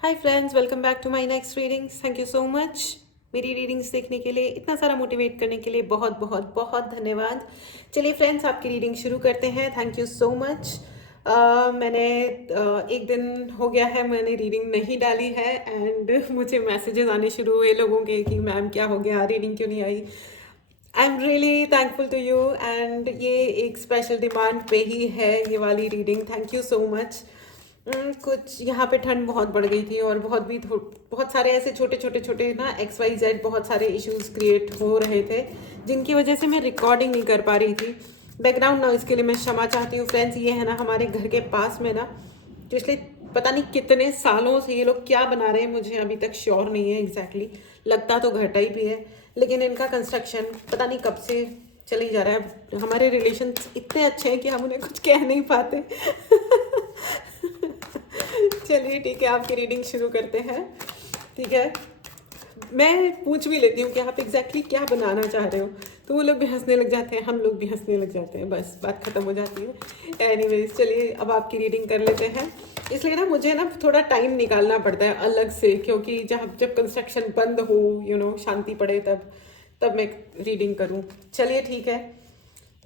Hi friends, welcome back to my next readings. Thank you so much. मेरी readings देखने के लिए, इतना सारा मोटिवेट करने के लिए बहुत बहुत बहुत धन्यवाद। चलिए फ्रेंड्स, आपकी रीडिंग शुरू करते हैं। Thank you so much. मैंने एक दिन हो गया है मैंने रीडिंग नहीं डाली है एंड मुझे मैसेजेस आने शुरू हुए लोगों के कि मैम क्या हो गया, रीडिंग क्यों नहीं आई। I am really thankful to you and ये एक स्पेशल डिमांड पे ही है ये वाली reading. Thank you so much. कुछ यहाँ पे ठंड बहुत बढ़ गई थी और बहुत सारे ऐसे छोटे छोटे छोटे ना XYZ बहुत सारे इश्यूज क्रिएट हो रहे थे जिनकी वजह से मैं रिकॉर्डिंग नहीं कर पा रही थी। बैकग्राउंड नॉइज़ के लिए मैं क्षमा चाहती हूँ फ्रेंड्स। ये है ना हमारे घर के पास में ना, पिछले पता नहीं कितने सालों से ये लोग क्या बना रहे हैं, मुझे अभी तक श्योर नहीं है एग्जैक्टली। लगता तो घर टाइप ही है, लेकिन इनका कंस्ट्रक्शन पता नहीं कब से चली जा रहा है। हमारे रिलेशन इतने अच्छे हैं कि हम उन्हें कुछ कह नहीं पाते। चलिए ठीक है, आपकी रीडिंग शुरू करते हैं। ठीक है, मैं पूछ भी लेती हूँ कि आप एग्जैक्टली क्या बनाना चाह रहे हो, तो वो लोग भी हंसने लग जाते हैं, हम लोग भी हंसने लग जाते हैं, बस बात खत्म हो जाती है। एनीवेज चलिए अब आपकी रीडिंग कर लेते हैं। इसलिए ना मुझे ना थोड़ा टाइम निकालना पड़ता है अलग से, क्योंकि जब कंस्ट्रक्शन बंद हो, शांति पड़े, तब मैं रीडिंग करूँ। चलिए ठीक है,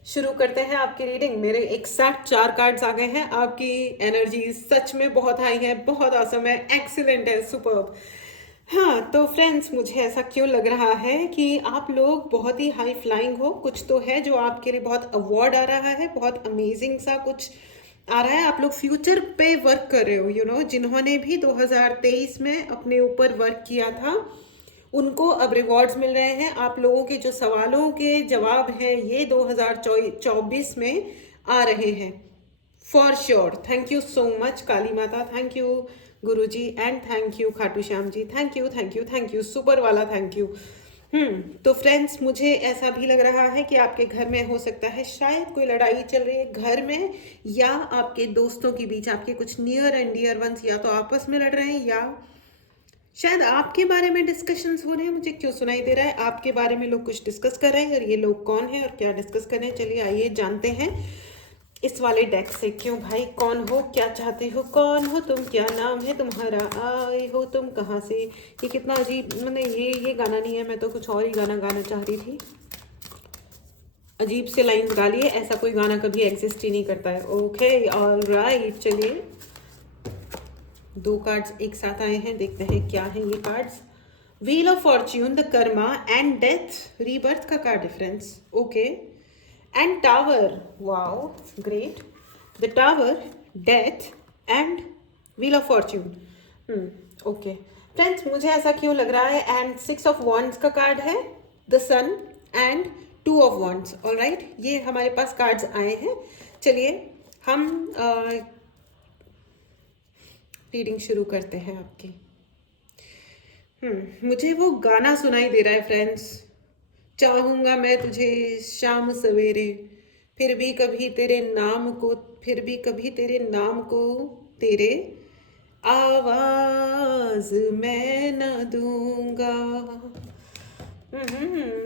शुरू करते हैं आपकी रीडिंग। मेरे एग्जैक्ट 4 कार्ड्स आ गए हैं। आपकी एनर्जी सच में बहुत हाई है, बहुत ऑसम है, एक्सीलेंट है, सुपर्ब। हाँ तो फ्रेंड्स, मुझे ऐसा क्यों लग रहा है कि आप लोग बहुत ही हाई फ्लाइंग हो। कुछ तो है जो आपके लिए बहुत अवार्ड आ रहा है, बहुत अमेजिंग सा कुछ आ रहा है। आप लोग फ्यूचर पे वर्क कर रहे हो। जिन्होंने भी 2023 में अपने ऊपर वर्क किया था उनको अब रिवॉर्ड्स मिल रहे हैं। आप लोगों के जो सवालों के जवाब हैं ये 2024 में आ रहे हैं for sure. Thank you so much Kali Mata, thank you guru ji, and thank you Khatu Shyam ji. Thank you thank you thank you, super वाला थैंक यू। तो फ्रेंड्स, मुझे ऐसा भी लग रहा है कि आपके घर में हो सकता है शायद कोई लड़ाई चल रही है घर में, या आपके दोस्तों के बीच, आपके कुछ नियर एंड डियर वंस या तो आपस में लड़ रहे हैं, या शायद आपके बारे में डिस्कशंस हो रहे हैं। मुझे क्यों सुनाई दे रहा है आपके बारे में लोग कुछ डिस्कस कर रहे हैं, और ये लोग कौन है और क्या डिस्कस कर रहे हैं। चलिए आइए जानते हैं इस वाले डेक से। क्यों भाई, कौन हो, क्या चाहते हो, कौन हो तुम, क्या नाम है तुम्हारा, आए हो तुम कहाँ से। ये कितना अजीब, मैंने ये गाना नहीं है, मैं तो कुछ और ही गाना गाना चाह रही थी। अजीब से लाइंस गा लिए, ऐसा कोई गाना कभी एग्जिस्ट ही नहीं करता है। ओके ऑलराइट, चलिए 2 कार्ड्स एक साथ आए हैं, देखते हैं क्या है ये cards. Wheel of fortune, the Karma and death, rebirth का card difference. Okay, and tower, wow great. The tower, death and wheel of fortune. Okay friends, मुझे ऐसा क्यों लग रहा है, एंड 6 ऑफ वॉन्ड्स का कार्ड है, the sun and 2 of wands. Alright, ये हमारे पास कार्ड्स आए हैं। चलिए हम रीडिंग शुरू करते हैं आपकी। मुझे वो गाना सुनाई दे रहा है फ्रेंड्स, चाहूंगा मैं तुझे शाम सवेरे, फिर भी कभी तेरे नाम को, फिर भी कभी तेरे नाम को, तेरे आवाज मैं न दूंगा।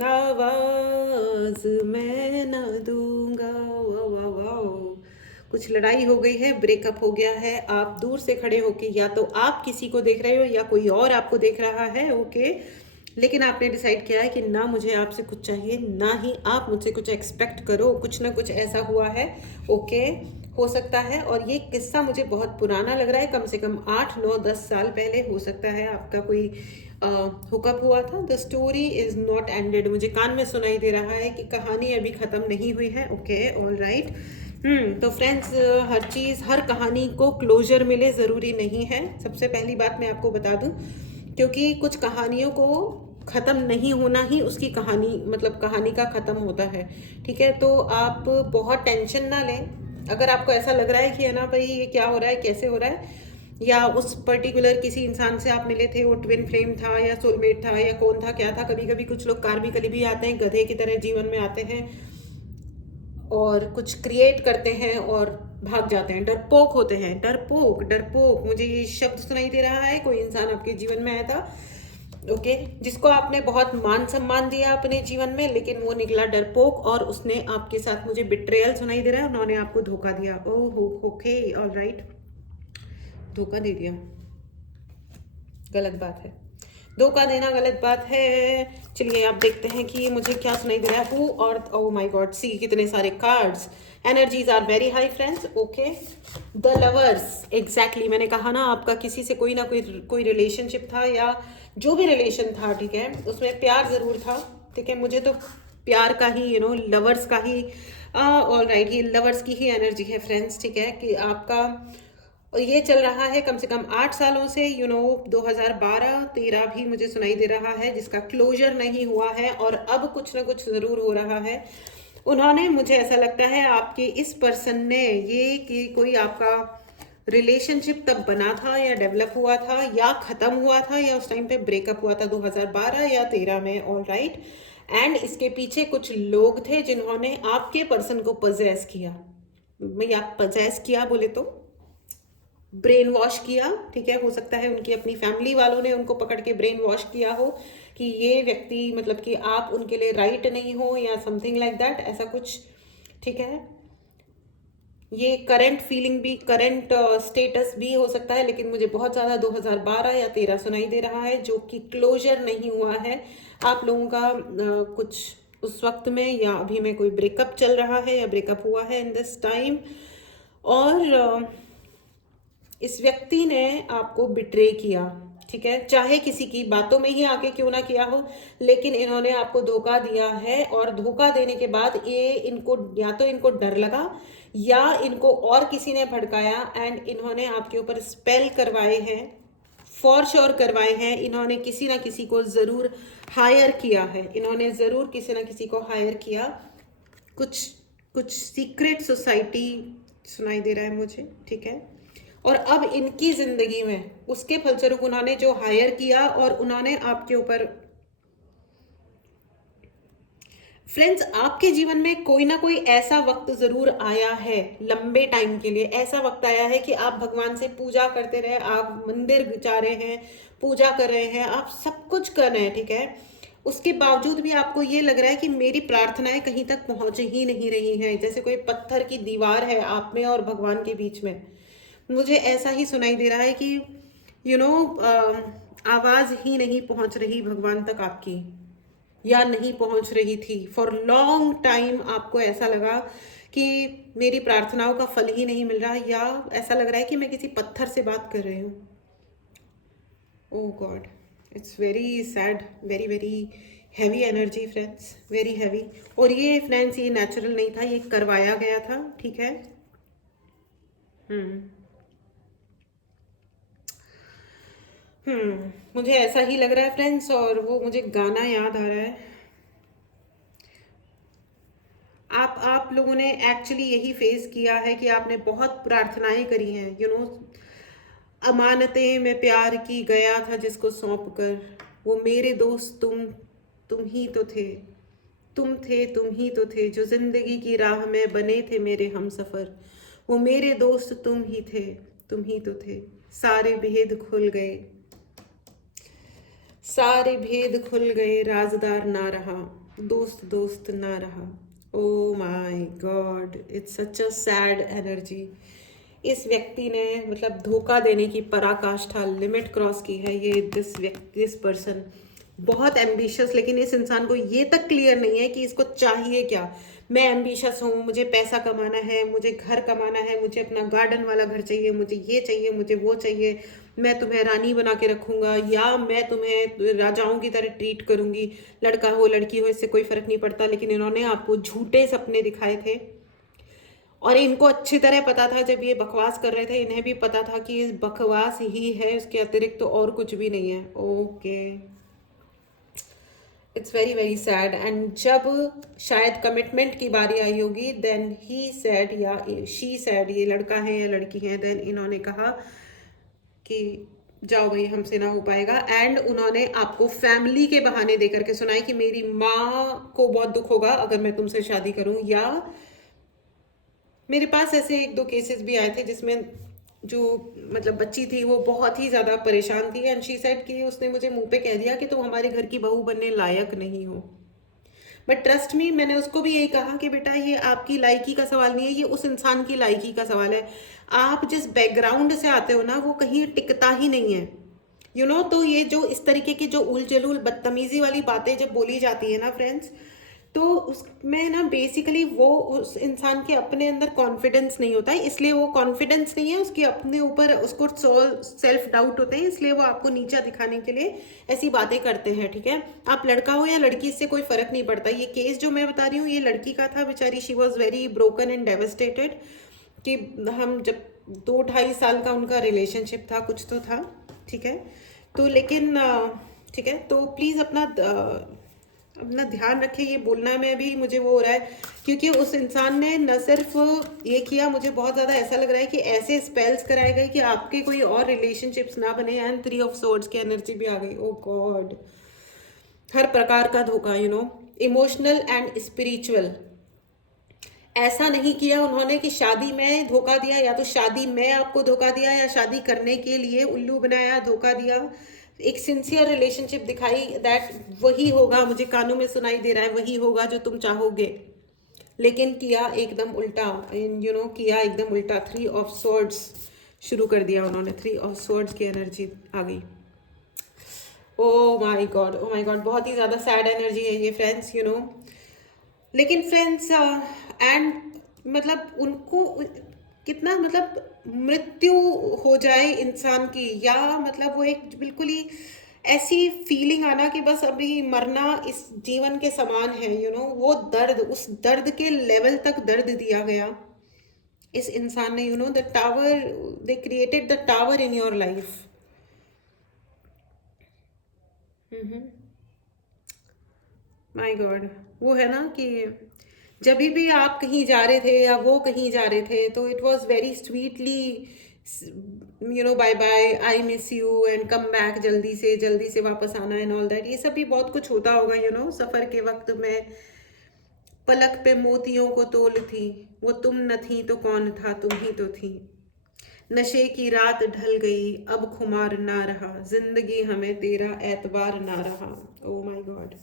आवाज मैं न दूंगा। वाह वाह वाह, कुछ लड़ाई हो गई है, ब्रेकअप हो गया है। आप दूर से खड़े होके या तो आप किसी को देख रहे हो या कोई और आपको देख रहा है। ओके, लेकिन आपने डिसाइड किया है कि ना मुझे आपसे कुछ चाहिए, ना ही आप मुझसे कुछ एक्सपेक्ट करो। कुछ ना कुछ ऐसा हुआ है। ओके, हो सकता है, और ये किस्सा मुझे बहुत पुराना लग रहा है, कम से कम 8 9 10 साल पहले हो सकता है आपका कोई हुकअप हुआ था। The story is not ended, मुझे कान में सुनाई दे रहा है कि कहानी अभी ख़त्म नहीं हुई है। Okay all right. तो फ्रेंड्स, हर चीज़, हर कहानी को क्लोजर मिले ज़रूरी नहीं है। सबसे पहली बात मैं आपको बता दूं, क्योंकि कुछ कहानियों को ख़त्म नहीं होना ही उसकी कहानी, मतलब कहानी का ख़त्म होता है। ठीक है, तो आप बहुत टेंशन ना लें। अगर आपको ऐसा लग रहा है कि है ना भाई ये क्या हो रहा है, कैसे हो रहा है, या उस पर्टिकुलर किसी इंसान से आप मिले थे, वो ट्विन फ्लेम था या सोलमेट था या कौन था क्या था। कभी कभी कुछ लोग कार्मिकली भी आते हैं, गधे की तरह जीवन में आते हैं और कुछ क्रिएट करते हैं और भाग जाते हैं, डरपोक होते हैं। डरपोक डरपोक, मुझे ये शब्द सुनाई दे रहा है। कोई इंसान आपके जीवन में आया था, ओके, जिसको आपने बहुत मान सम्मान दिया अपने जीवन में, लेकिन वो निकला डरपोक और उसने आपके साथ, मुझे बिट्रेयल सुनाई दे रहा है, उन्होंने आपको धोखा दिया। ओह ओके ऑल राइट, धोखा दे दिया। गलत बात है, धोखा देना गलत बात है। चलिए आप देखते हैं कि मुझे क्या सुनाई दे रहा है। हु और ओ माय गॉड, सी कितने सारे cards, energies are very high friends. Okay, the lovers, exactly मैंने कहा ना, आपका किसी से कोई ना कोई रिलेशनशिप था, या जो भी रिलेशन था, ठीक है, उसमें प्यार ज़रूर था, ठीक है। मुझे तो प्यार का ही, लवर्स का ही, ऑल राइट, ये लवर्स की ही एनर्जी है फ्रेंड्स, ठीक है, कि आपका, और ये चल रहा है कम से कम 8 सालों से, 2012-13 भी मुझे सुनाई दे रहा है, जिसका क्लोजर नहीं हुआ है, और अब कुछ ना कुछ ज़रूर हो रहा है। उन्होंने, मुझे ऐसा लगता है आपके इस पर्सन ने, ये कि कोई आपका रिलेशनशिप तब बना था या डेवलप हुआ था या ख़त्म हुआ था या उस टाइम पे ब्रेकअप हुआ था 2012 या 13 में, ऑल राइट। एंड इसके पीछे कुछ लोग थे जिन्होंने आपके पर्सन को पजेस किया, या पजेस किया बोले तो ब्रेन वॉश किया, ठीक है। हो सकता है उनकी अपनी फैमिली वालों ने उनको पकड़ के ब्रेन वॉश किया हो कि ये व्यक्ति, मतलब कि आप उनके लिए राइट नहीं हो, या समथिंग लाइक दैट, ऐसा कुछ, ठीक है। ये करंट फीलिंग भी, करंट स्टेटस भी हो सकता है, लेकिन मुझे बहुत ज़्यादा 2012 या 13 सुनाई दे रहा है, जो कि क्लोजर नहीं हुआ है आप लोगों का, कुछ उस वक्त में या अभी में कोई ब्रेकअप चल रहा है या ब्रेकअप हुआ है इन दिस टाइम। और इस व्यक्ति ने आपको बिट्रे किया, ठीक है, चाहे किसी की बातों में ही आके क्यों ना किया हो, लेकिन इन्होंने आपको धोखा दिया है। और धोखा देने के बाद ये, इनको या तो इनको डर लगा, या इनको और किसी ने भड़काया, एंड इन्होंने आपके ऊपर स्पेल करवाए हैं, फॉर श्योर करवाए हैं। इन्होंने किसी ना किसी को ज़रूर हायर किया है, इन्होंने ज़रूर किसी ना किसी को हायर किया, कुछ कुछ सीक्रेट सोसाइटी सुनाई दे रहा है मुझे, ठीक है। और अब इनकी जिंदगी में उसके फलस्वरूप उन्होंने जो हायर किया, और उन्होंने आपके ऊपर, फ्रेंड्स, आपके जीवन में कोई ना कोई ऐसा वक्त जरूर आया है, लंबे टाइम के लिए ऐसा वक्त आया है कि आप भगवान से पूजा करते रहे, आप मंदिर जा रहे हैं, पूजा कर रहे हैं, आप सब कुछ कर रहे हैं, ठीक है। उसके बावजूद भी आपको ये लग रहा है कि मेरी प्रार्थनाएं कहीं तक पहुंच ही नहीं रही हैं, जैसे कोई पत्थर की दीवार है आप में और भगवान के बीच में। मुझे ऐसा ही सुनाई दे रहा है कि यू नो आवाज़ ही नहीं पहुंच रही भगवान तक आपकी, या नहीं पहुंच रही थी फॉर लॉन्ग टाइम। आपको ऐसा लगा कि मेरी प्रार्थनाओं का फल ही नहीं मिल रहा, या ऐसा लग रहा है कि मैं किसी पत्थर से बात कर रही हूँ। Oh god, it's very sad, very very heavy energy friends, very heavy. और ये फ्रेंड्स, ये नेचुरल नहीं था, ये करवाया गया था, ठीक है। मुझे ऐसा ही लग रहा है फ्रेंड्स, और वो मुझे गाना याद आ रहा है। आप लोगों ने एक्चुअली यही फेस किया है कि आपने बहुत प्रार्थनाएं करी हैं, अमानतें में प्यार की गया था जिसको सौंप कर, वो मेरे दोस्त तुम ही तो थे, तुम ही तो थे जो जिंदगी की राह में बने थे मेरे हम सफर, वो मेरे दोस्त तुम ही तो थे, सारे भेद खुल गए, सारे भेद खुल गए, राजदार ना रहा, दोस्त दोस्त ना रहा। ओ my God, it's such a sad energy. इस व्यक्ति ने, मतलब, धोखा देने की पराकाष्ठा, लिमिट क्रॉस की है। ये दिस पर्सन बहुत एम्बिशियस, लेकिन इस इंसान को ये तक क्लियर नहीं है कि इसको चाहिए क्या। मैं एम्बिशियस हूँ, मुझे पैसा कमाना है, मुझे घर कमाना है, मुझे अपना गार्डन वाला घर चाहिए, मुझे ये चाहिए, मुझे वो चाहिए, मैं तुम्हें रानी बना के रखूंगा, या मैं तुम्हें राजाओं की तरह ट्रीट करूंगी, लड़का हो लड़की हो इससे कोई फर्क नहीं पड़ता। लेकिन इन्होंने आपको झूठे सपने दिखाए थे, और इनको अच्छी तरह पता था, जब ये बकवास कर रहे थे इन्हें भी पता था कि ये बकवास ही है, उसके अतिरिक्त तो और कुछ भी नहीं है। Okay, it's very very sad. And जब शायद कमिटमेंट की बारी आई होगी, देन ही सैड या शी सैड, ये लड़का है या लड़की है, देन इन्होंने कहा कि जाओ भाई, हमसे ना हो पाएगा। एंड उन्होंने आपको फैमिली के बहाने देकर के सुनाया कि मेरी माँ को बहुत दुख होगा अगर मैं तुमसे शादी करूं, या मेरे पास ऐसे 1-2 केसेस भी आए थे जिसमें जो, मतलब, बच्ची थी वो बहुत ही ज़्यादा परेशान थी, एंड शी सेड कि उसने मुझे मुंह पे कह दिया कि तुम हमारे घर की बहू बनने लायक नहीं हो। बट ट्रस्ट मी, मैंने उसको भी यही कहा कि बेटा, ये आपकी लायकी का सवाल नहीं है, ये उस इंसान की लायकी का सवाल है। आप जिस बैकग्राउंड से आते हो ना, वो कहीं टिकता ही नहीं है। तो ये जो इस तरीके की जो उल जलूल बदतमीजी वाली बातें जब बोली जाती है ना फ्रेंड्स, तो उसमें ना बेसिकली वो उस इंसान के अपने अंदर कॉन्फिडेंस नहीं होता है, इसलिए वो कॉन्फिडेंस नहीं है उसके अपने ऊपर, उसको सेल्फ डाउट होते हैं, इसलिए वो आपको नीचा दिखाने के लिए ऐसी बातें करते हैं। ठीक है, आप लड़का हो या लड़की, इससे कोई फर्क नहीं पड़ता। ये केस जो मैं बता रही हूँ ये लड़की का था, बेचारी she was very broken and devastated, कि हम जब 2-2.5 साल का उनका रिलेशनशिप था, कुछ तो था। ठीक है, तो लेकिन ठीक है, तो प्लीज़ अपना ध्यान रखें। ये बोलना में भी मुझे वो हो रहा है क्योंकि उस इंसान ने न सिर्फ ये किया, मुझे बहुत ज़्यादा ऐसा लग रहा है कि ऐसे स्पेल्स कराए गए कि आपके कोई और रिलेशनशिप्स ना बने। एंड 3 ऑफ सोर्ड्स की एनर्जी भी आ गई। ओ गॉड, हर प्रकार का धोखा, इमोशनल एंड स्पिरिचुअल। ऐसा नहीं किया उन्होंने कि शादी में धोखा दिया, या तो शादी में आपको धोखा दिया, या शादी करने के लिए उल्लू बनाया, धोखा दिया। एक सिंसियर रिलेशनशिप दिखाई, दैट वही होगा, मुझे कानों में सुनाई दे रहा है, वही होगा जो तुम चाहोगे, लेकिन किया एकदम उल्टा। किया एकदम उल्टा। 3 ऑफ सोर्ड्स शुरू कर दिया उन्होंने। 3 ऑफ सोर्ड्स की एनर्जी आ गई। ओ my God, oh my God, बहुत ही ज़्यादा सैड एनर्जी है ये फ्रेंड्स। लेकिन फ्रेंड्स एंड मतलब उनको कितना, मतलब मृत्यु हो जाए इंसान की, या मतलब वो एक बिल्कुल ही ऐसी फीलिंग आना कि बस अभी मरना इस जीवन के समान है। वो दर्द, उस दर्द के लेवल तक दर्द दिया गया इस इंसान ने। The tower, they created the tower in your life. My God, वो है ना कि जब भी आप कहीं जा रहे थे या वो कहीं जा रहे थे, तो it was very sweetly, bye bye, I miss you and come back, जल्दी से वापस आना एंड ऑल दैट। ये सब भी बहुत कुछ होता होगा। सफ़र के वक्त में पलक पे मोतियों को तोल थी, वो तुम न थी तो कौन था, तुम ही तो थी। नशे की रात ढल गई, अब खुमार ना रहा, जिंदगी हमें तेरा एतबार ना रहा। ओ माय गॉड,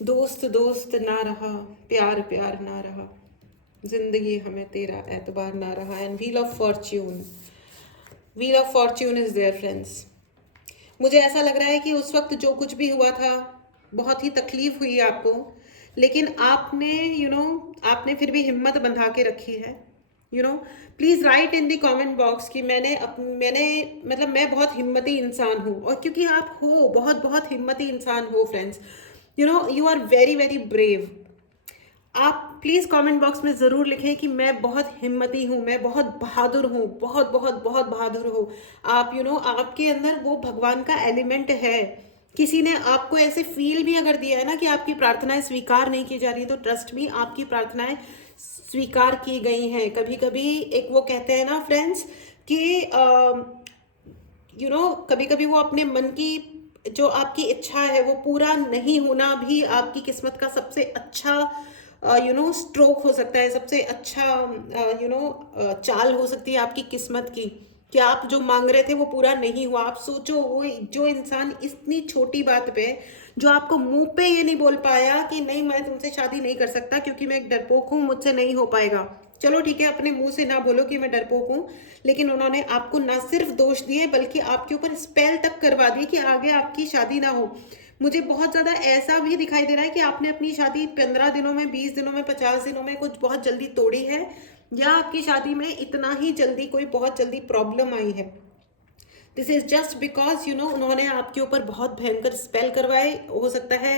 दोस्त दोस्त ना रहा, प्यार प्यार ना रहा, जिंदगी हमें तेरा एतबार ना रहा। And wheel of Fortune, wheel of Fortune is their friends. मुझे ऐसा लग रहा है कि उस वक्त जो कुछ भी हुआ था, बहुत ही तकलीफ हुई आपको, लेकिन आपने आपने फिर भी हिम्मत बंधा के रखी है। Please write in the comment box कि मैंने मतलब मैं बहुत हिम्मती इंसान हूँ। और क्योंकि आप हो, बहुत बहुत हिम्मती इंसान हो friends. You are very very brave. आप प्लीज़ कमेंट बॉक्स में ज़रूर लिखें कि मैं बहुत हिम्मती हूँ, मैं बहुत बहादुर हूँ, बहुत बहुत बहुत बहादुर हूँ। आप आपके अंदर वो भगवान का एलिमेंट है। किसी ने आपको ऐसे फील भी अगर दिया है ना कि आपकी प्रार्थनाएं स्वीकार नहीं की जा रही, तो ट्रस्ट मी, आपकी प्रार्थनाएं स्वीकार की गई हैं। कभी कभी एक वो कहते हैं ना फ्रेंड्स कि कभी कभी वो अपने मन की जो आपकी इच्छा है वो पूरा नहीं होना भी आपकी किस्मत का सबसे अच्छा स्ट्रोक हो सकता है, सबसे अच्छा चाल हो सकती है आपकी किस्मत की, कि आप जो मांग रहे थे वो पूरा नहीं हुआ। आप सोचो, वो जो इंसान इतनी छोटी बात पे, जो आपको मुंह पे ये नहीं बोल पाया कि नहीं मैं तुमसे शादी नहीं कर सकता क्योंकि मैं एक डरपोक हूँ, मुझसे नहीं हो पाएगा। चलो ठीक है, अपने मुंह से ना बोलो कि मैं डरपोक हूँ, लेकिन उन्होंने आपको ना सिर्फ दोष दिए बल्कि आपके ऊपर स्पेल तक करवा दिए कि आगे आपकी शादी ना हो। मुझे बहुत ज़्यादा ऐसा भी दिखाई दे रहा है कि आपने अपनी शादी 15 दिनों में, 20 दिनों में, 50 दिनों में कुछ बहुत जल्दी तोड़ी है, या आपकी शादी में इतना ही जल्दी कोई बहुत जल्दी प्रॉब्लम आई है। दिस इज जस्ट बिकॉज उन्होंने आपके ऊपर बहुत भयंकर स्पेल करवाए। हो सकता है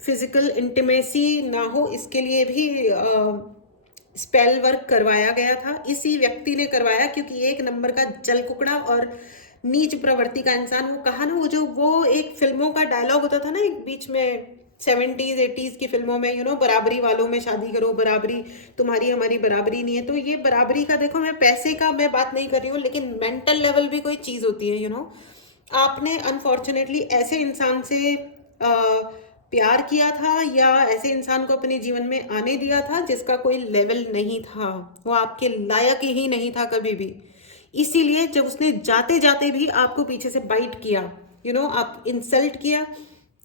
फिजिकल इंटीमेसी ना हो, इसके लिए भी स्पेल वर्क करवाया गया था। इसी व्यक्ति ने करवाया, क्योंकि 1 नंबर का जल कुकड़ा और नीच प्रवृत्ति का इंसान। वो कहा ना, वो एक फिल्मों का डायलॉग होता था ना एक बीच में, 70s 80s की फिल्मों में, बराबरी वालों में शादी करो, बराबरी, तुम्हारी हमारी बराबरी नहीं है। तो ये बराबरी का, देखो मैं पैसे का मैं बात नहीं कर रही हूँ, लेकिन मेंटल लेवल भी कोई चीज़ होती है। आपने अनफॉर्चुनेटली ऐसे इंसान से प्यार किया था, या ऐसे इंसान को अपने जीवन में आने दिया था जिसका कोई लेवल नहीं था, वो आपके लायक ही नहीं था कभी भी। इसीलिए जब उसने जाते जाते भी आपको पीछे से बाइट किया, आप इंसल्ट किया।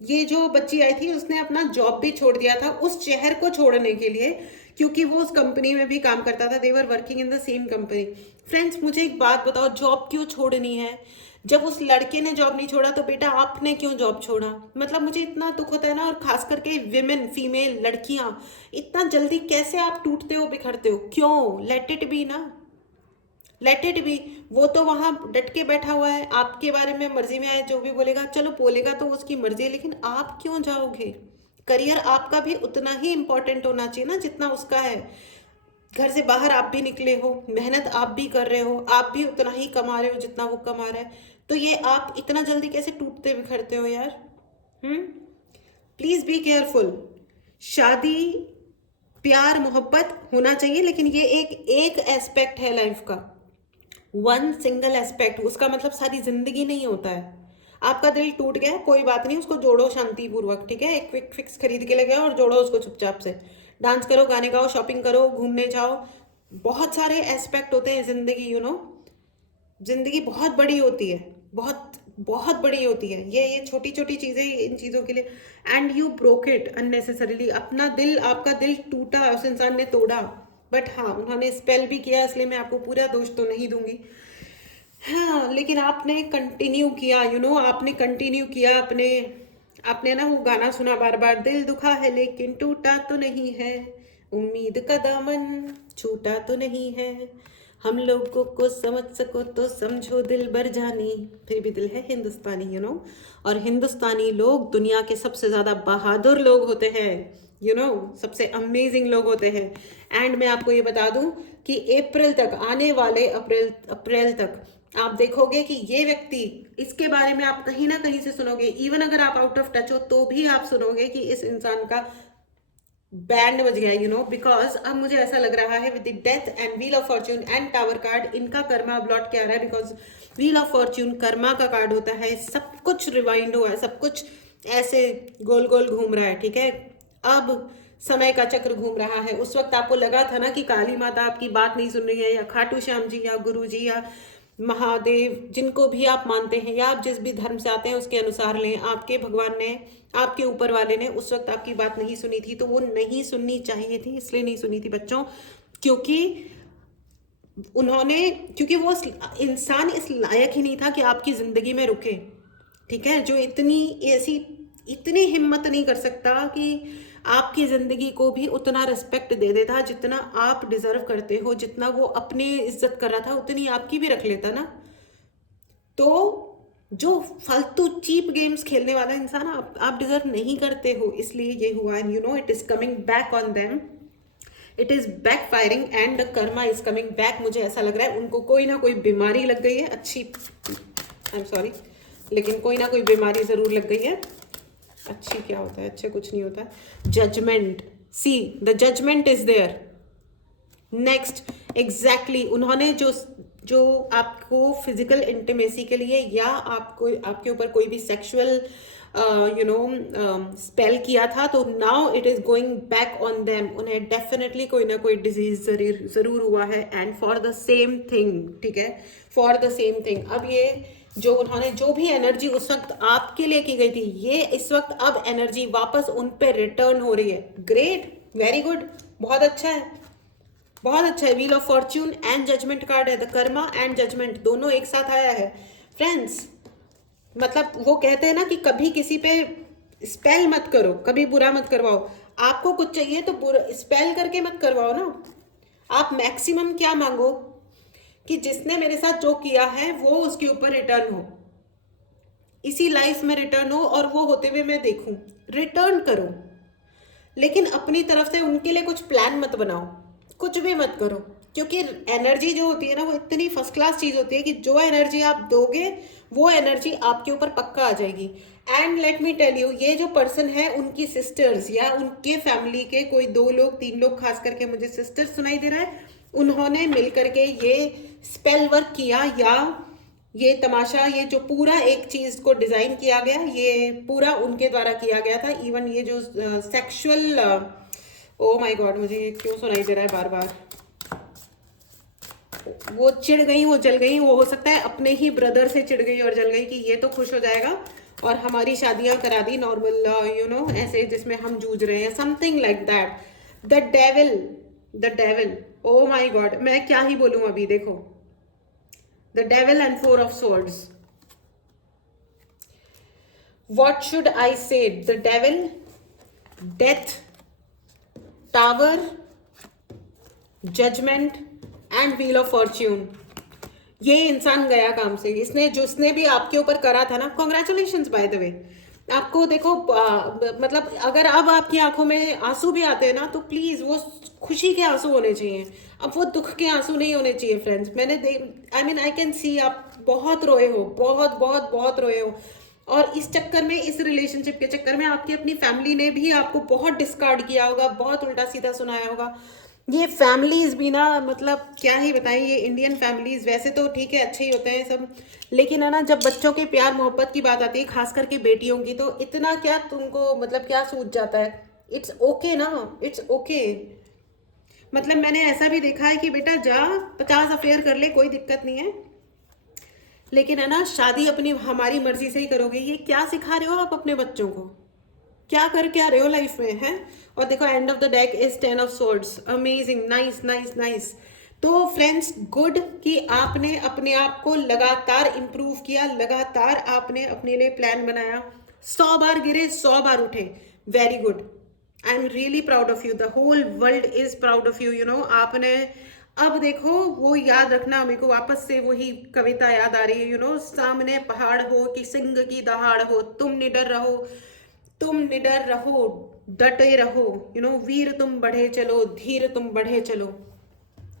ये जो बच्ची आई थी उसने अपना जॉब भी छोड़ दिया था उस शहर को छोड़ने के लिए, क्योंकि वो उस कंपनी में भी काम करता था। They were working in the same company. Friends मुझे एक बात बताओ, जॉब क्यों छोड़नी है? जब उस लड़के ने जॉब नहीं छोड़ा तो बेटा आपने क्यों जॉब छोड़ा? मतलब मुझे इतना दुख होता है ना, और खास करके विमेन, फीमेल लड़कियां, इतना जल्दी कैसे आप टूटते हो, बिखरते हो? क्यों? लेट इट बी ना, लेट इट बी। वो तो वहां डट के बैठा हुआ है, आपके बारे में मर्जी में आए जो भी बोलेगा, चलो बोलेगा तो उसकी मर्जी है, लेकिन आप क्यों जाओगे? करियर आपका भी उतना ही इंपॉर्टेंट होना चाहिए ना जितना उसका है। घर से बाहर आप भी निकले हो, मेहनत आप भी कर रहे हो, आप भी उतना ही कमा रहे हो जितना वो कमा रहा है, तो ये आप इतना जल्दी कैसे टूटते बिखरते हो यार? हम्म। Please be careful. शादी, प्यार, मोहब्बत होना चाहिए, लेकिन ये एक एस्पेक्ट है लाइफ का, वन सिंगल एस्पेक्ट। उसका मतलब सारी जिंदगी नहीं होता है। आपका दिल टूट गया, कोई बात नहीं, उसको जोड़ो शांतिपूर्वक, ठीक है? एक क्विक फिक्स खरीद के ले गया और जोड़ो उसको चुपचाप से। डांस करो, गाने गाओ, शॉपिंग करो, घूमने जाओ। बहुत सारे एस्पेक्ट होते हैं जिंदगी, जिंदगी बहुत बड़ी होती है, बहुत बहुत बड़ी होती है। ये छोटी छोटी चीजें इन चीजों के लिए, and you broke it unnecessarily. अपना दिल, आपका दिल टूटा, उस इंसान ने तोड़ा, बट हाँ उन्होंने स्पेल भी किया, इसलिए मैं आपको पूरा दोष तो नहीं दूंगी। हाँ, लेकिन आपने कंटिन्यू किया, आपने कंटिन्यू किया अपने। आपने ना वो गाना सुना बार बार, दिल दुखा है लेकिन टूटा तो नहीं है, उम्मीद का दामन छूटा तो नहीं है, हम लोगों को समझ सको तो समझो दिल भर जानी, फिर भी दिल है हिंदुस्तानी, और हिंदुस्तानी लोग दुनिया के सबसे ज्यादा बहादुर लोग होते हैं, सबसे अमेजिंग लोग होते हैं। एंड मैं आपको ये बता दूं कि अप्रैल तक, आने वाले अप्रैल तक आप देखोगे कि ये व्यक्ति, इसके बारे में आप कहीं ना कहीं से सुनोगे, इवन अगर आप आउट ऑफ टच हो तो भी आप सुनोगे कि इस इंसान का बैंड बज गया, बिकॉज अब मुझे ऐसा लग रहा है with the death and wheel of fortune and tower card, इनका कर्मा अब लौट के आ रहा है। Because wheel of Fortune Karma का कार्ड होता है, सब कुछ रिवाइंड हुआ है, सब कुछ ऐसे गोल गोल घूम रहा है, ठीक है? अब समय का चक्र घूम रहा है। उस वक्त आपको लगा था ना कि काली माता आपकी बात नहीं सुन रही है, या खाटू श्याम जी, या गुरु जी, या महादेव, जिनको भी आप मानते हैं, या आप जिस भी धर्म से आते हैं उसके अनुसार लें, आपके भगवान ने, आपके ऊपर वाले ने उस वक्त आपकी बात नहीं सुनी थी, तो वो नहीं सुननी चाहिए थी। इसलिए नहीं सुनी थी बच्चों, क्योंकि क्योंकि वो इंसान इस लायक ही नहीं था कि आपकी जिंदगी में रुके, ठीक है? जो इतनी हिम्मत नहीं कर सकता कि आपकी जिंदगी को भी उतना रिस्पेक्ट दे देता जितना आप डिजर्व करते हो, जितना वो अपनी इज्जत कर रहा था उतनी आपकी भी रख लेता ना। तो जो फालतू चीप गेम्स खेलने वाला इंसान आप डिजर्व नहीं करते हो, इसलिए ये हुआ। And it is coming back on them, it is back firing and the Karma is coming back. मुझे ऐसा लग रहा है उनको कोई ना कोई बीमारी लग गई है, आई एम सॉरी, लेकिन कोई ना कोई बीमारी जरूर लग गई है। अच्छी क्या होता है? अच्छे कुछ नहीं होता है। Judgement, see the judgement is there. Next, exactly उन्होंने जो आपको फिजिकल इंटीमेसी के लिए, या आपको आपके ऊपर कोई भी सेक्सुअल स्पेल किया था, तो now it is going back on them. उन्हें डेफिनेटली कोई ना कोई डिजीज जरूर हुआ है, and for the same thing, ठीक है? For the same thing. अब ये उन्होंने जो भी एनर्जी उस वक्त आपके लिए की गई थी, ये इस वक्त अब एनर्जी वापस उन पे रिटर्न हो रही है। ग्रेट, वेरी गुड, बहुत अच्छा है, बहुत अच्छा है। Wheel of fortune and judgement card है, द कर्मा एंड जजमेंट दोनों एक साथ आया है फ्रेंड्स। मतलब वो कहते हैं ना कि कभी किसी पे स्पेल मत करो, कभी बुरा मत करवाओ। आपको कुछ चाहिए तो बुरा स्पेल करके मत करवाओ ना। आप मैक्सिमम क्या मांगो कि जिसने मेरे साथ जो किया है वो उसके ऊपर रिटर्न हो, इसी लाइफ में रिटर्न हो, और वो होते हुए मैं देखूं। रिटर्न करो, लेकिन अपनी तरफ से उनके लिए कुछ प्लान मत बनाओ, कुछ भी मत करो, क्योंकि एनर्जी जो होती है ना, वो इतनी फर्स्ट क्लास चीज होती है कि जो एनर्जी आप दोगे वो एनर्जी आपके ऊपर पक्का आ जाएगी। And let me tell you, ये जो पर्सन है, उनकी सिस्टर्स या उनके फैमिली के कोई 2 लोग 3 लोग, खास करके मुझे सिस्टर्स सुनाई दे रहा है, उन्होंने मिलकर के ये स्पेल वर्क किया, या ये तमाशा, ये जो पूरा एक चीज को डिजाइन किया गया, ये पूरा उनके द्वारा किया गया था। इवन ये जो सेक्सुअल, ओ माय गॉड, मुझे ये क्यों सुनाई दे रहा है बार बार? वो चिढ़ गई, वो जल गई, वो हो सकता है अपने ही ब्रदर से चिढ़ गई और जल गई कि ये तो खुश हो जाएगा और हमारी शादियां करा दी नॉर्मल, ऐसे जिसमें हम जूझ रहे हैं, something like that. The devil, O my God, मैं क्या ही बोलूं अभी। देखो, the devil and four of swords. What should I say? The devil, death, tower, judgment and wheel of fortune. ये इंसान गया काम से. इसने जिसने भी आपके ऊपर करा था ना, कॉन्ग्रेचुलेशंस बाय द वे. आपको देखो मतलब अगर अब आपकी आंखों में आंसू भी आते हैं ना, तो प्लीज वो खुशी के आंसू होने चाहिए. अब वो दुख के आंसू नहीं होने चाहिए फ्रेंड्स. मैंने आई कैन सी आप बहुत रोए हो, बहुत बहुत बहुत रोए हो. और इस चक्कर में, इस रिलेशनशिप के चक्कर में आपकी अपनी फैमिली ने भी आपको बहुत डिस्कार्ड किया होगा, बहुत उल्टा सीधा सुनाया होगा. ये फैमिलीज भी ना, मतलब क्या ही बताएं. ये इंडियन फैमिलीज वैसे तो ठीक है, अच्छे ही होते हैं सब, लेकिन है ना, जब बच्चों के प्यार मोहब्बत की बात आती है, खास करके बेटियों की, तो इतना क्या तुमको मतलब क्या सूझ जाता है. इट्स ओके ना, इट्स ओके. मतलब मैंने ऐसा भी देखा है कि बेटा जा 50 अफेयर कर ले, कोई दिक्कत नहीं है, लेकिन है ना, शादी अपनी हमारी मर्जी से ही करोगे. ये क्या सिखा रहे हो आप अपने बच्चों को? क्या कर क्या रहे हो लाइफ में, है? और देखो, end of the deck is 10 of swords. Amazing, nice nice nice. तो फ्रेंड्स, गुड कि आपने अपने आप को लगातार इंप्रूव किया, लगातार आपने अपने लिए प्लान बनाया. 100 बार गिरे, 100 बार उठे. Very good. I am really proud of you. The whole world is proud of you. You know, आपने अब देखो, वो याद रखना, मेरे को वापस से वही कविता याद आ रही है. यू नो, सामने पहाड़ हो कि सिंह की दहाड़ हो, तुम निडर रहो, तुम निडर रहो, डटे रहो. यू नो, वीर तुम बढ़े चलो, धीर तुम बढ़े चलो.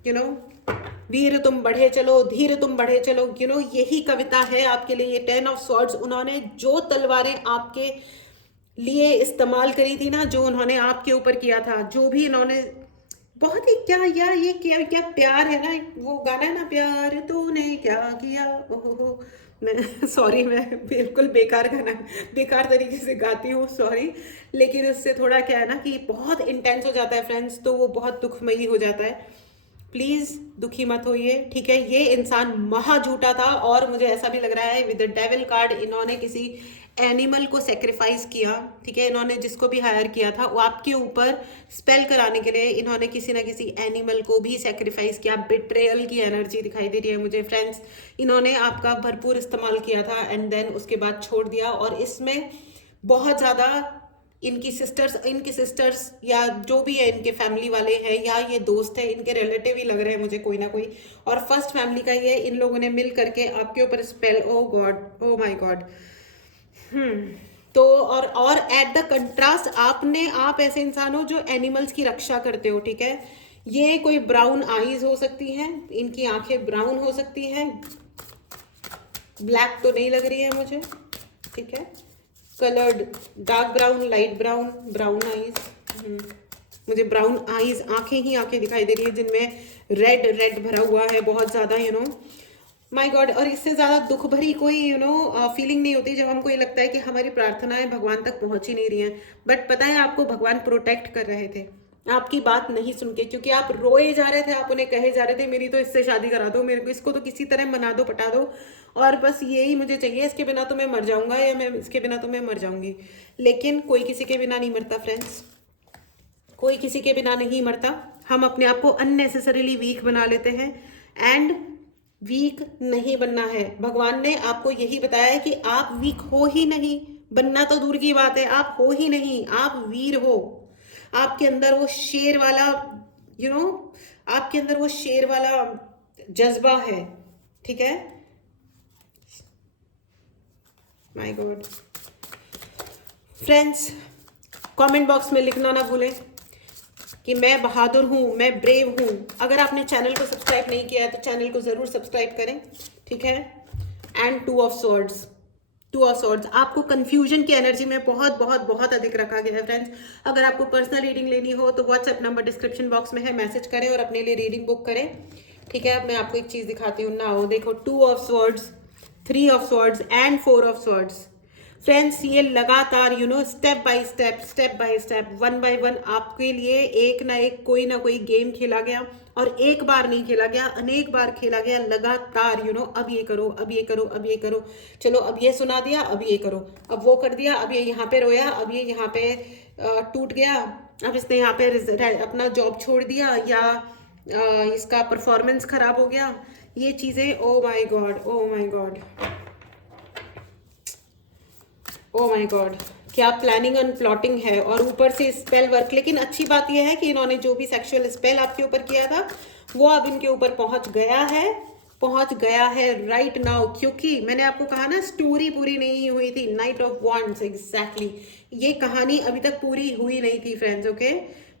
यू नो, वीर तुम बढ़े चलो, धीर तुम बढ़े चलो. यू नो, यही कविता है आपके लिए. ये 10 ऑफ सॉर्ड्स, उन्होंने जो तलवारें आपके लिए इस्तेमाल करी थी ना, जो उन्होंने आपके ऊपर किया था, जो भी इन्होंने, बहुत ही क्या यार, ये क्या क्या प्यार है ना. वो गाना है ना, प्यार तूने क्या किया. ओहो, मैं सॉरी, मैं बिल्कुल बेकार गाना, बेकार तरीके से गाती हूँ, सॉरी. लेकिन उससे थोड़ा क्या है ना कि बहुत इंटेंस हो जाता है फ्रेंड्स, तो वो बहुत दुखमयी हो जाता है. प्लीज दुखी मत होइए, ठीक है. ये इंसान महा झूठा था, और मुझे ऐसा भी लग रहा है विद द डेविल कार्ड इन्होंने किसी एनिमल को सेक्रीफाइस किया, ठीक है. इन्होंने जिसको भी हायर किया था, वो आपके ऊपर स्पेल कराने के लिए इन्होंने किसी ना किसी एनिमल को भी सेक्रीफाइस किया. बिट्रेयल की एनर्जी दिखाई दे रही है मुझे फ्रेंड्स. इन्होंने आपका भरपूर इस्तेमाल किया था, एंड देन उसके बाद छोड़ दिया. और इसमें बहुत ज़्यादा इनकी सिस्टर्स या जो भी है, इनके फैमिली वाले हैं या ये दोस्त है, इनके रिलेटिव ही लग रहे हैं मुझे कोई ना कोई. और फर्स्ट फैमिली का ये, इन लोगों ने मिल करके आपके ऊपर spell, oh god, oh my god. तो और एट द कंट्रास्ट, आप ऐसे इंसान हो जो एनिमल्स की रक्षा करते हो, ठीक है. ये कोई ब्राउन आईज हो सकती हैं, इनकी आंखें ब्राउन हो सकती हैं, ब्लैक तो नहीं लग रही है मुझे, ठीक है. Coloured dark brown, light brown, brown eyes. मुझे ब्राउन आईज, आंखें ही आंखें दिखाई दे रही है जिनमें रेड रेड भरा हुआ है बहुत ज्यादा. You know, my God. और इससे ज्यादा दुख भरी कोई फीलिंग नहीं होती जब हमको ये लगता है कि हमारी प्रार्थनाएं भगवान तक पहुंच ही नहीं रही हैं. बट पता है, आपको भगवान प्रोटेक्ट कर रहे थे, आपकी बात नहीं सुन के, क्योंकि आप रोए जा रहे थे, आप उन्हें कहे जा रहे थे मेरी तो इससे शादी करा दो, मेरे को इसको तो किसी तरह मना दो, पटा दो, और बस यही मुझे चाहिए, इसके बिना तो मैं मर जाऊंगा, या मैं इसके बिना तो मैं मर जाऊंगी. लेकिन कोई किसी के बिना नहीं मरता फ्रेंड्स, कोई किसी के बिना नहीं मरता. हम अपने आप को अननेसेसरीली वीक बना लेते हैं, एंड वीक नहीं बनना है. भगवान ने आपको यही बताया है कि आप वीक हो ही नहीं. बनना तो दूर की बात है, आप हो ही नहीं, आप वीर हो. आपके अंदर वो शेर वाला, यू नो, आपके अंदर वो शेर वाला जज्बा है, ठीक है. My God. Friends, comment box में लिखना ना भूलें कि मैं बहादुर हूँ, मैं ब्रेव हूँ. अगर आपने चैनल को सब्सक्राइब नहीं किया है तो चैनल को ज़रूर सब्सक्राइब करें, ठीक है. And 2 of swords, 2 of swords. आपको कंफ्यूजन की एनर्जी में बहुत बहुत बहुत अधिक रखा गया है फ्रेंड्स. अगर आपको पर्सनल रीडिंग लेनी हो तो व्हाट्सएप नंबर डिस्क्रिप्शन बॉक्स में है, मैसेज करें और अपने लिए रीडिंग बुक करें, ठीक है. अब मैं आपको एक चीज़ दिखाती हूँ ना. देखो, 2 of swords, 3 of swords and 4 of swords. Friends, ये लगातार स्टेप बाय स्टेप, 1 बाय 1 आपके लिए एक ना एक कोई ना कोई गेम खेला गया. और एक बार नहीं खेला गया, अनेक बार खेला गया लगातार. अब ये करो, अब ये करो, अब ये करो, चलो अब ये सुना दिया, अब ये करो, अब वो कर दिया, अब ये यहाँ पे रोया, अब ये यहाँ पे टूट गया, अब इसने यहाँ पे अपना जॉब छोड़ दिया, या इसका परफॉर्मेंस खराब हो गया, ये चीज़ें, ओ my God, oh my God, oh my God, क्या प्लानिंग एंड प्लॉटिंग है, और ऊपर से स्पेल वर्क। लेकिन अच्छी बात यह है कि इन्होंने जो भी सेक्सुअल स्पेल आपके ऊपर किया था वो अब इनके ऊपर पहुंच गया है, पहुंच गया है राइट नाउ। क्योंकि मैंने आपको कहा ना, स्टोरी पूरी नहीं हुई थी। नाइट ऑफ वॉन्ड्स, एग्जैक्टली, ये कहानी अभी तक पूरी हुई नहीं थी फ्रेंड्स, ओके।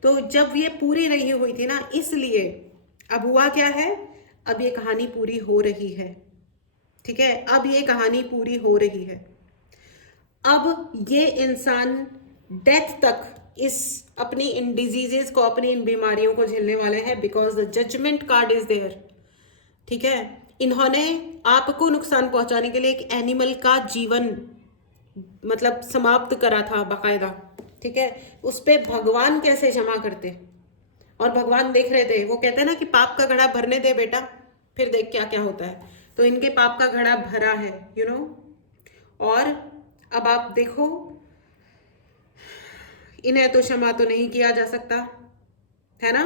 तो जब ये पूरी नहीं हुई थी ना, इसलिए अब हुआ क्या है, अब ये कहानी पूरी हो रही है, ठीक है। अब ये कहानी पूरी हो रही है। अब ये इंसान डेथ तक इस अपनी इन डिजीजेस को, अपनी इन बीमारियों को झेलने वाले हैं, because the judgement card is there, ठीक है। इन्होंने आपको नुकसान पहुंचाने के लिए एक एनिमल का जीवन मतलब समाप्त करा था बाकायदा, ठीक है। उस पे भगवान कैसे क्षमा करते, और भगवान देख रहे थे। वो कहते हैं ना कि पाप का घड़ा भरने दे बेटा, फिर देख क्या क्या होता है। तो इनके पाप का घड़ा भरा है, यू नो। और अब आप देखो, इन्हें तो क्षमा तो नहीं किया जा सकता, है ना।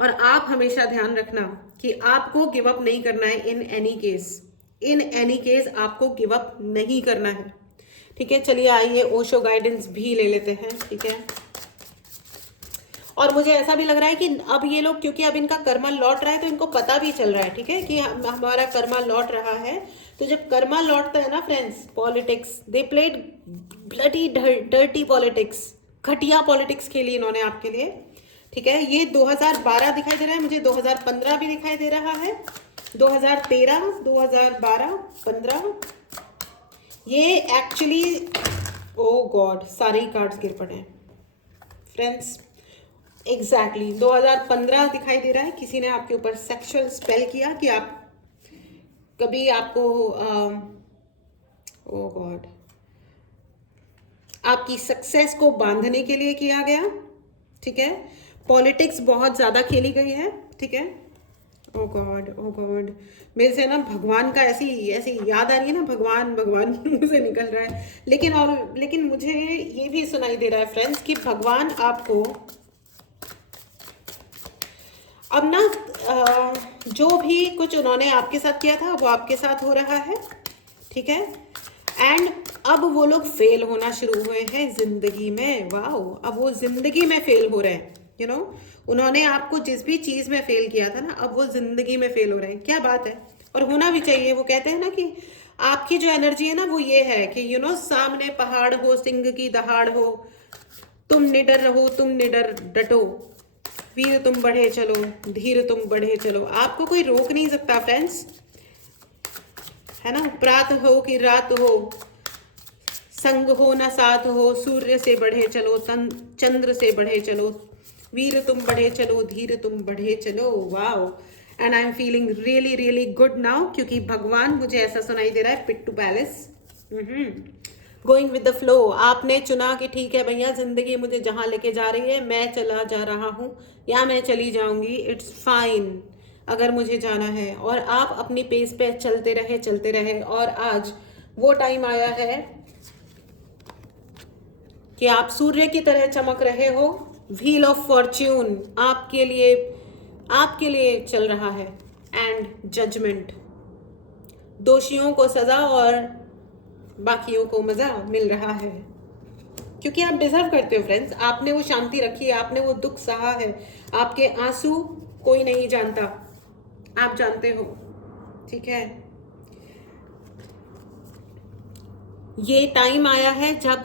और आप हमेशा ध्यान रखना कि आपको गिव अप नहीं करना है in any case, in any case आपको गिव अप नहीं करना है, ठीक है। चलिए आइए ओशो गाइडेंस भी ले लेते हैं, ठीक है। और मुझे ऐसा भी लग रहा है कि अब ये लोग, क्योंकि अब इनका कर्मा लौट रहा है, तो इनको पता भी चल रहा है, ठीक है, कि हमारा कर्मा लौट रहा है। तो जब कर्मा लौटता है ना friends, politics, they played bloody dirty politics, घटिया पॉलिटिक्स खेली इन्होंने आपके लिए, ठीक है। ये 2012 दिखाई दे रहा है मुझे, 2015 भी दिखाई दे रहा है, 2013, 2012, 15, ये एक्चुअली, ओ गॉड, सारे ही कार्ड्स गिर पड़े हैं फ्रेंड्स। एग्जैक्टली 2015 दिखाई दे रहा है। किसी ने आपके ऊपर सेक्सुअल स्पेल किया कि आप कभी आपको ओ गॉड, आपकी सक्सेस को बांधने के लिए किया गया, ठीक है। पॉलिटिक्स बहुत ज्यादा खेली गई है, ठीक है। ओ गॉड, ओ गॉड, मेरे से ना भगवान का ऐसी ऐसी याद आ रही है ना, भगवान भगवान मुंह से निकल रहा है। लेकिन मुझे ये भी सुनाई दे रहा है फ्रेंड्स कि भगवान आपको अब ना जो भी कुछ उन्होंने आपके साथ किया था वो आपके साथ हो रहा है, ठीक है। एंड अब वो लोग फेल होना शुरू हुए हैं जिंदगी में। वाओ, अब वो जिंदगी में फेल हो रहे हैं, यू नो। उन्होंने आपको जिस भी चीज में फेल किया था ना, अब वो जिंदगी में फेल हो रहे हैं। क्या बात है, और होना भी चाहिए। वो कहते हैं ना कि आपकी जो एनर्जी है ना, वो ये है कि यू नो, सामने पहाड़ हो, सिंह की दहाड़ हो, तुम निडर रहो, तुम निडर डटो, वीर तुम बढ़े चलो, धीर तुम बढ़े चलो। आपको कोई रोक नहीं सकता फ्रेंड्स, है ना। प्रात हो कि रात हो, संग हो ना साथ हो, सूर्य से बढ़े चलो, चंद्र से बढ़े चलो, वीर तुम बढ़े चलो, धीर तुम बढ़े चलो। Wow, and I am feeling really really good now, क्योंकि भगवान, मुझे ऐसा सुनाई दे रहा है, पिट्टू palace, going with the flow. आपने चुना कि ठीक है भैया, जिंदगी मुझे जहां लेके जा रही है, मैं चला जा रहा हूं या मैं चली जाऊंगी, इट्स फाइन अगर मुझे जाना है। और आप अपनी पेस पे चलते रहे। और आज वो टाइम आया है कि आप सूर्य की तरह चमक रहे हो। व्हील ऑफ फॉर्च्यून आपके लिए चल रहा है। एंड जजमेंट, दोषियों को सजा और बाकियों को मजा मिल रहा है, क्योंकि आप डिजर्व करते हो फ्रेंड्स। आपने वो शांति रखी है, आपने वो दुख सहा है। आपके आंसू कोई नहीं जानता, आप जानते हो, ठीक है। ये टाइम आया है जब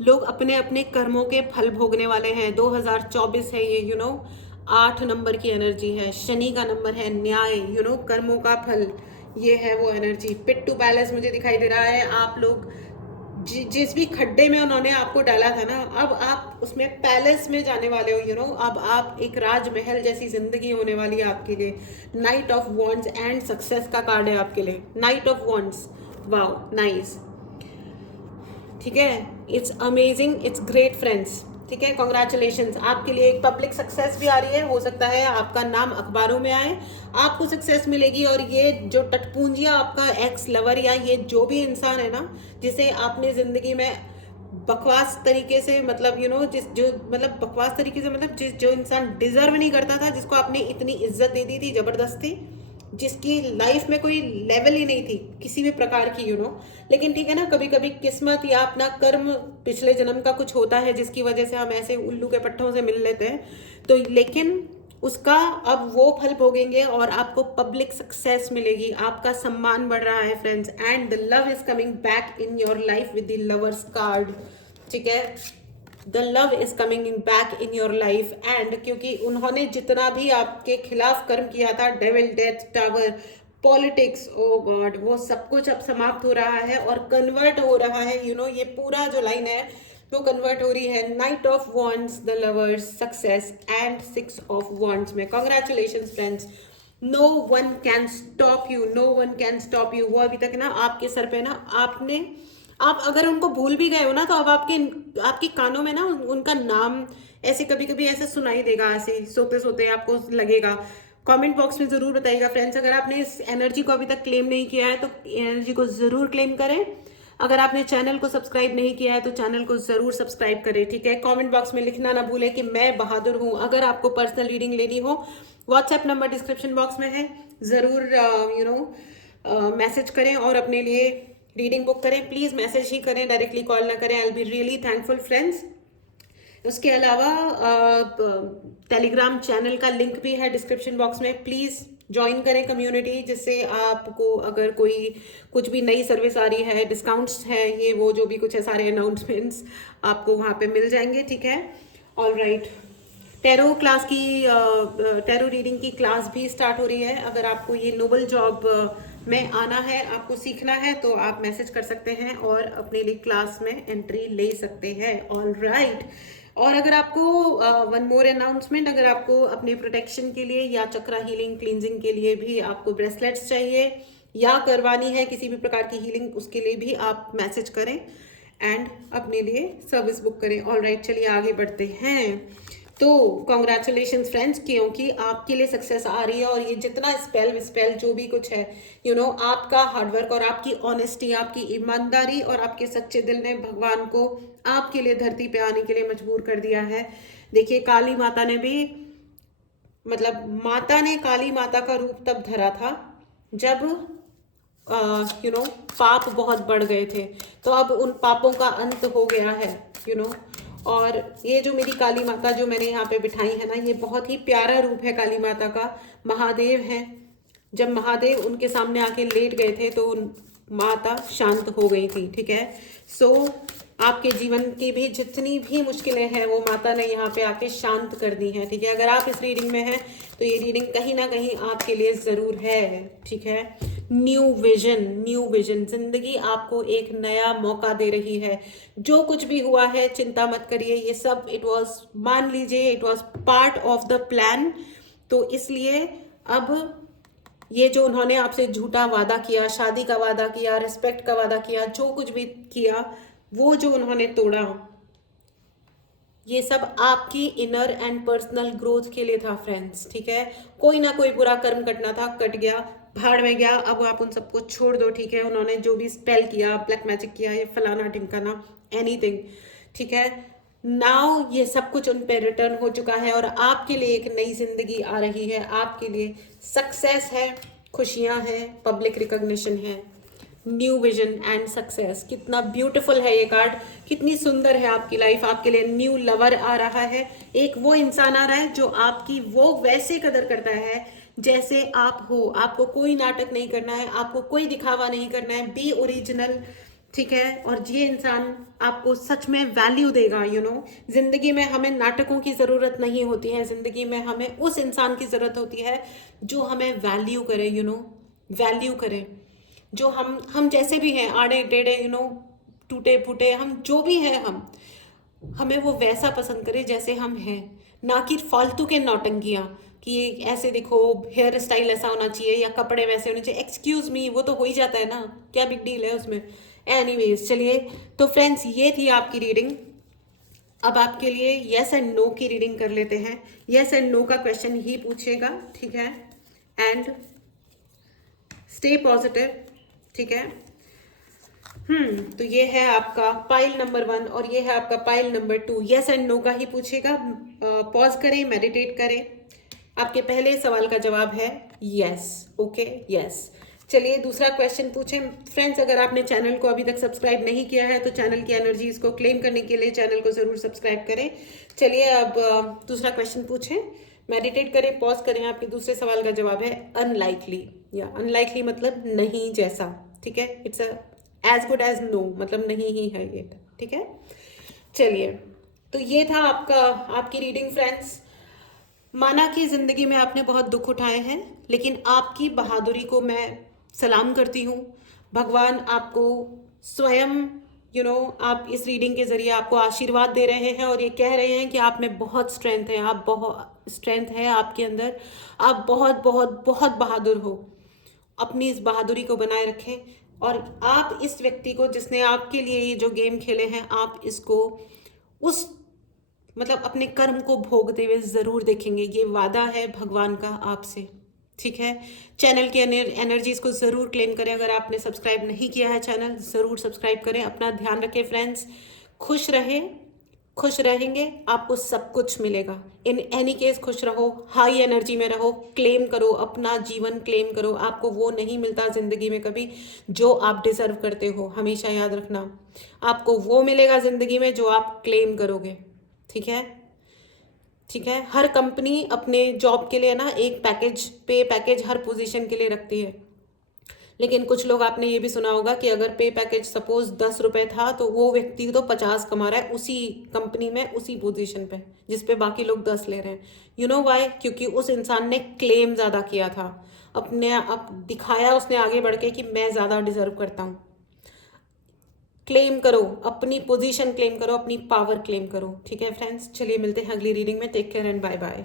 लोग अपने अपने कर्मों के फल भोगने वाले हैं। 2024 है ये, यू नो। 8 नंबर की एनर्जी है, शनि का नंबर है, न्याय, यू नो, कर्मों का फल, ये है वो एनर्जी। पिट्टू पैलेस मुझे दिखाई दे रहा है। आप लोग जिस भी खड्डे में उन्होंने आपको डाला था ना, अब आप उसमें पैलेस में जाने वाले हो, यू नो। अब आप एक राजमहल जैसी जिंदगी होने वाली है आपके लिए। Night of wands and success का कार्ड है आपके लिए, night of wands. Wow, nice, ठीक है। It's amazing, it's great friends, ठीक है। कॉन्ग्रेचुलेशंस, आपके लिए एक पब्लिक सक्सेस भी आ रही है। हो सकता है आपका नाम अखबारों में आए, आपको सक्सेस मिलेगी। और ये जो टटपूंजिया आपका एक्स लवर या ये जो भी इंसान है ना, जिसे आपने जिंदगी में बकवास तरीके से, मतलब जिस जो मतलब बकवास तरीके से, मतलब जो इंसान डिजर्व नहीं करता था, जिसको आपने इतनी इज्जत दे दी थी जबरदस्ती, जिसकी लाइफ में कोई लेवल ही नहीं थी किसी भी प्रकार की, लेकिन ठीक है ना, कभी कभी किस्मत या अपना कर्म पिछले जन्म का कुछ होता है जिसकी वजह से हम ऐसे उल्लू के पट्टों से मिल लेते हैं, तो लेकिन उसका अब वो फल भोगेंगे और आपको पब्लिक सक्सेस मिलेगी, आपका सम्मान बढ़ रहा है friends, and the love is coming back in your life with the lovers card, ठीक है। The love is coming in back in your life, and क्योंकि उन्होंने जितना भी आपके खिलाफ कर्म किया था, डेविल, डेथ टावर, पॉलिटिक्स, ओ गॉड, वो सब कुछ अब समाप्त हो रहा है और कन्वर्ट हो रहा है, ये पूरा जो लाइन है वो कन्वर्ट हो रही है knight of wands, the lovers, success and 6 of wands में। Congratulation friends, no one can stop you, no one can stop you. वो अभी तक ना आपके सर पे ना, आप अगर उनको भूल भी गए हो ना, तो अब आपके कानों में ना उनका नाम ऐसे कभी कभी ऐसे सुनाई देगा, ऐसे सोते सोते आपको लगेगा। कमेंट बॉक्स में जरूर बताइएगा फ्रेंड्स, अगर आपने इस एनर्जी को अभी तक क्लेम नहीं किया है तो एनर्जी को जरूर क्लेम करें। अगर आपने चैनल को सब्सक्राइब नहीं किया है तो चैनल को जरूर सब्सक्राइब करें, ठीक है। कमेंट बॉक्स में लिखना ना भूलें कि मैं बहादुर हूं। अगर आपको पर्सनल रीडिंग लेनी हो, व्हाट्सएप नंबर डिस्क्रिप्शन बॉक्स में है, जरूर मैसेज करें और अपने लिए रीडिंग बुक करें। प्लीज मैसेज ही करें, डायरेक्टली कॉल ना करें। I will be really thankful friends. उसके अलावा टेलीग्राम चैनल का लिंक भी है डिस्क्रिप्शन बॉक्स में, प्लीज़ ज्वाइन करें कम्युनिटी, जिससे आपको अगर कोई कुछ भी नई सर्विस आ रही है, डिस्काउंट्स है, ये वो जो भी कुछ है, सारे अनाउंसमेंट्स आपको वहाँ पे मिल जाएंगे, ठीक है। ऑल राइट, टैरो क्लास की टैरो रीडिंग की क्लास भी स्टार्ट हो रही है। अगर आपको ये नोबल जॉब में आना है, आपको सीखना है, तो आप मैसेज कर सकते हैं और अपने लिए क्लास में एंट्री ले सकते हैं। ऑल राइट, और अगर आपको वन मोर अनाउंसमेंट, अगर आपको अपने प्रोटेक्शन के लिए या चक्रा हीलिंग क्लींजिंग के लिए भी आपको ब्रेसलेट्स चाहिए या करवानी है किसी भी प्रकार की हीलिंग, उसके लिए भी आप मैसेज करें एंड अपने लिए सर्विस बुक करें। ऑल राइट, चलिए आगे बढ़ते हैं। तो कॉन्ग्रेचुलेशन फ्रेंड्स, क्योंकि आपके लिए सक्सेस आ रही है और ये जितना स्पेल जो भी कुछ है, आपका हार्डवर्क और आपकी ऑनेस्टी, आपकी ईमानदारी और आपके सच्चे दिल ने भगवान को आपके लिए धरती पे आने के लिए मजबूर कर दिया है। देखिए, काली माता ने भी, मतलब माता ने काली माता का रूप तब धरा था जब पाप बहुत बढ़ गए थे, तो अब उन पापों का अंत हो गया है, और ये जो मेरी काली माता जो मैंने यहाँ पे बिठाई है ना, ये बहुत ही प्यारा रूप है काली माता का। महादेव है, जब महादेव उनके सामने आके लेट गए थे तो माता शांत हो गई थी, ठीक है। सो आपके जीवन की भी जितनी भी मुश्किलें हैं वो माता ने यहाँ पे आके शांत कर दी हैं, ठीक है। अगर आप इस रीडिंग में हैं तो ये रीडिंग कहीं ना कहीं आपके लिए ज़रूर है, ठीक है। न्यू विजन, जिंदगी आपको एक नया मौका दे रही है। जो कुछ भी हुआ है चिंता मत करिए, ये सब इट वॉज, मान लीजिए it was part of the plan. तो इसलिए अब ये जो उन्होंने आपसे झूठा वादा किया, शादी का वादा किया, रिस्पेक्ट का वादा किया, जो कुछ भी किया, वो जो उन्होंने तोड़ा, ये सब आपकी इनर एंड पर्सनल ग्रोथ के लिए था फ्रेंड्स, ठीक है। कोई ना कोई बुरा कर्म कटना था, कट गया, भाड़ में गया। अब आप उन सबको छोड़ दो, ठीक है। उन्होंने जो भी स्पेल किया, ब्लैक मैजिक किया, ये फलाना ढिमकाना, एनीथिंग, ठीक है। नाउ ये सब कुछ उन पे रिटर्न हो चुका है और आपके लिए एक नई जिंदगी आ रही है। आपके लिए सक्सेस है, खुशियां हैं, पब्लिक रिकॉग्निशन है, न्यू विजन एंड सक्सेस। कितना ब्यूटीफुल है ये कार्ड, कितनी सुंदर है आपकी लाइफ। आपके लिए न्यू लवर आ रहा है, एक वो इंसान आ रहा है जो आपकी वो वैसे कदर करता है जैसे आप हो। आपको कोई नाटक नहीं करना है, आपको कोई दिखावा नहीं करना है, बी ओरिजिनल, ठीक है। और ये इंसान आपको सच में वैल्यू देगा, जिंदगी में हमें नाटकों की जरूरत नहीं होती है, जिंदगी में हमें उस इंसान की जरूरत होती है जो हमें वैल्यू करे, वैल्यू करे, जो हम जैसे भी हैं, आड़े टेढ़े, टूटे फूटे, हम जो भी हैं, हमें वो वैसा पसंद करे जैसे हम हैं, ना कि फालतू के नौटंकियाँ कि ऐसे देखो, हेयर स्टाइल ऐसा होना चाहिए या कपड़े वैसे होने चाहिए। एक्सक्यूज मी, वो तो हो ही जाता है ना, क्या बिग डील है उसमें। एनीवेज, चलिए, तो फ्रेंड्स ये थी आपकी रीडिंग। अब आपके लिए यस एंड नो की रीडिंग कर लेते हैं। यस एंड नो का क्वेश्चन ही पूछेगा, ठीक है। एंड स्टे पॉजिटिव, ठीक है। तो ये है आपका पाइल नंबर 1 और ये है आपका pile number 2। Yes and no का ही पूछेगा। पॉज करें, मेडिटेट करें। आपके पहले सवाल का जवाब है यस। Okay, yes. चलिए दूसरा क्वेश्चन पूछें। फ्रेंड्स, अगर आपने चैनल को अभी तक सब्सक्राइब नहीं किया है तो चैनल की एनर्जीज को क्लेम करने के लिए चैनल को जरूर सब्सक्राइब करें। चलिए अब दूसरा क्वेश्चन पूछें, मेडिटेट करें, पॉज करें। आपके दूसरे सवाल का जवाब है अनलाइकली, या अनलाइकली मतलब नहीं जैसा। ठीक है, it's as good as no, मतलब नहीं ही है ये। ठीक है, चलिए तो ये था आपकी रीडिंग फ्रेंड्स। माना कि जिंदगी में आपने बहुत दुख उठाए हैं, लेकिन आपकी बहादुरी को मैं सलाम करती हूँ। भगवान आपको स्वयं आप इस रीडिंग के जरिए आपको आशीर्वाद दे रहे हैं और ये कह रहे हैं कि आप में बहुत स्ट्रेंथ है, आप बहुत स्ट्रेंथ है आपके अंदर, आप बहुत बहुत बहुत बहादुर हो। अपनी इस बहादुरी को बनाए रखें और आप इस व्यक्ति को जिसने आपके लिए ये जो गेम खेले हैं, आप इसको उस मतलब अपने कर्म को भोगते हुए ज़रूर देखेंगे। ये वादा है भगवान का आपसे। ठीक है, चैनल की एनर्जीज को ज़रूर क्लेम करें। अगर आपने सब्सक्राइब नहीं किया है चैनल, ज़रूर सब्सक्राइब करें। अपना ध्यान रखें फ्रेंड्स, खुश रहें, खुश रहेंगे आपको सब कुछ मिलेगा। इन एनी केस खुश रहो, हाई एनर्जी में रहो, क्लेम करो, अपना जीवन क्लेम करो। आपको वो नहीं मिलता ज़िंदगी में कभी जो आप डिज़र्व करते हो। हमेशा याद रखना, आपको वो मिलेगा ज़िंदगी में जो आप क्लेम करोगे। ठीक है, ठीक है। हर कंपनी अपने जॉब के लिए ना एक पे पैकेज हर पोजीशन के लिए रखती है, लेकिन कुछ लोग, आपने ये भी सुना होगा कि अगर पे पैकेज सपोज 10 रुपए था तो वो व्यक्ति तो 50 कमा रहा है उसी कंपनी में, उसी पोजीशन पे, जिसपे बाकी लोग 10 ले रहे हैं। You know why? क्योंकि उस इंसान ने क्लेम ज़्यादा किया था, अब दिखाया उसने आगे बढ़ के कि मैं ज़्यादा डिजर्व करता हूँ। क्लेम करो, अपनी पोजीशन क्लेम करो, अपनी पावर क्लेम करो। ठीक है फ्रेंड्स, चलिए मिलते हैं अगली रीडिंग में। Take care and bye bye.